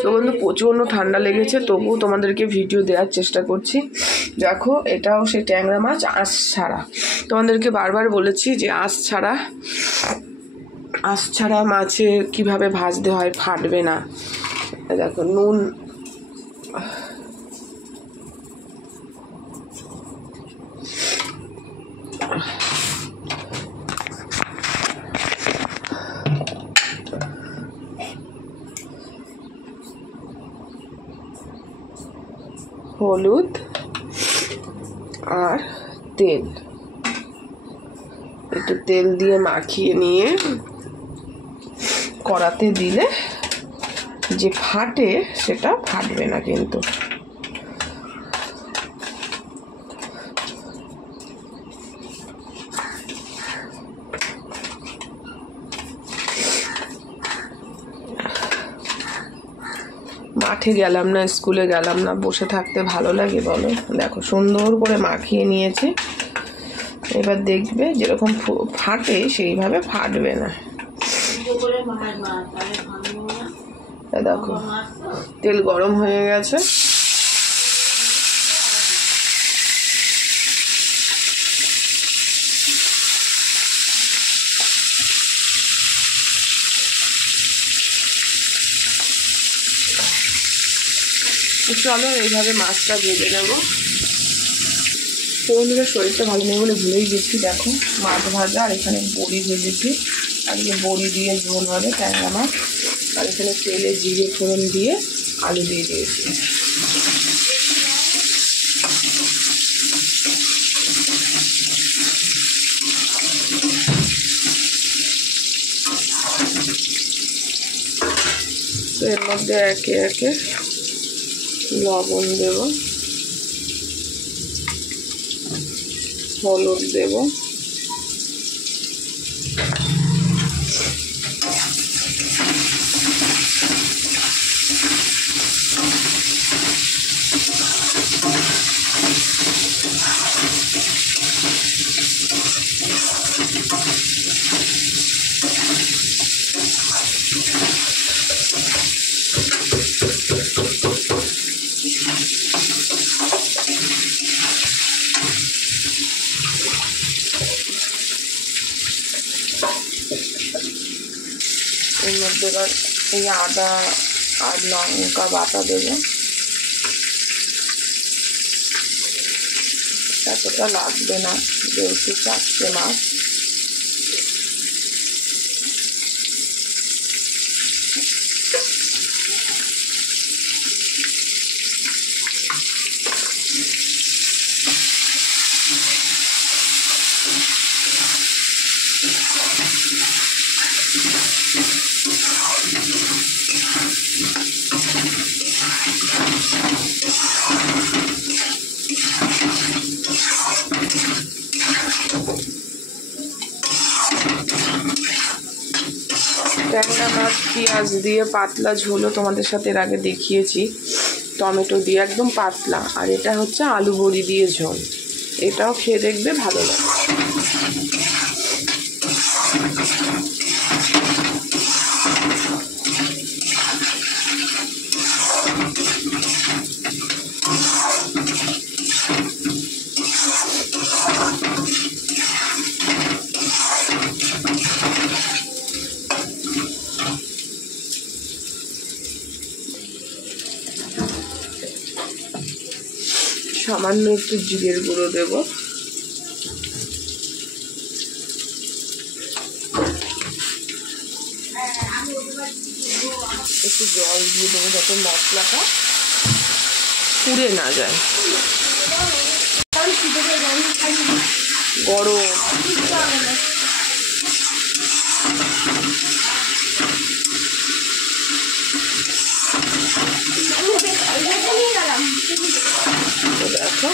তো বন্ধু প্রচণ্ড ঠান্ডা লেগেছে, তবুও তোমাদেরকে ভিডিও দেওয়ার চেষ্টা করছি। দেখো এটাও সেই ট্যাংরা মাছ আঁশ ছাড়া। তোমাদেরকে বারবার বলেছি যে আঁশ ছাড়া মাছে কিভাবে ভাজতে হয়, ফাটবে না। দেখো নুন, হলুদ আর তেল, একটু তেল দিয়ে মাখিয়ে নিয়ে কড়াতে দিলে যে ফাটে সেটা ফাটবে না কিন্তু। মাঠে গেলাম না, স্কুলে গেলাম না, বসে থাকতে ভালো লাগে বলো? দেখো সুন্দর করে মাখিয়ে নিয়েছি। এবার দেখবে যেরকম ফাটে সেইভাবে ফাটবে না। দেখো তেল গরম হয়ে গেছে। চলো এইভাবে মাছটা ভেজে নেবো। তো বন্ধুরা শরীরটা ভালো নেই বলে ভুলেই গেছি। দেখো মাছ ভাজা, আর এখানে বড়ি ভেজেছি, আজকে বড়ি দিয়ে ঝোল হবে ট্যাংরা মাছ। আর এখানে তেলে জিরে ফোড়ন দিয়ে আলু দিয়ে দিয়েছি। তো এর মধ্যে একে একে লবণ দেব, হলুদ দেব, এর মধ্যে এবার এই আদা আর লঙ্কা বাটা দেবো। এতটা লাগবে না যেহেতু চারটে মাছ। ট্যাংরা মাছ পেঁয়াজ দিয়ে পাতলা ঝোলও তোমাদের সাথে এর আগে দেখিয়েছি, টমেটো দিয়ে একদম পাতলা। আর এটা হচ্ছে আলু বড়ি দিয়ে ঝোল, এটাও খেয়ে দেখবে ভালো লাগে। সামান্য একটু জিরের গুঁড়ো দেব, একটু জল দিয়ে দেবো যাতে মশলাটা পুড়ে না যায়। গরম দেখো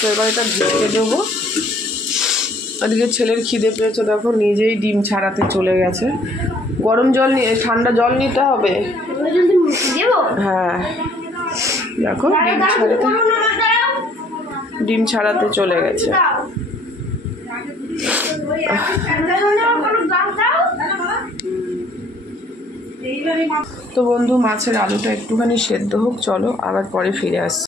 তো এবার এটা ঢেকে দেবো। আজকে ছেলের খিদে পেয়েছে, দেখো নিজেই ডিম ছাড়াতে চলে গেছে। গরম জল নিয়ে ঠান্ডা জল নিতে হবে। হ্যাঁ দেখো ডিম ছাড়াতে চলে গেছে। তো বন্ধু মাছের আলুটা একটুখানি সেদ্ধ হোক, চলো আবার পরে ফিরে আসছি।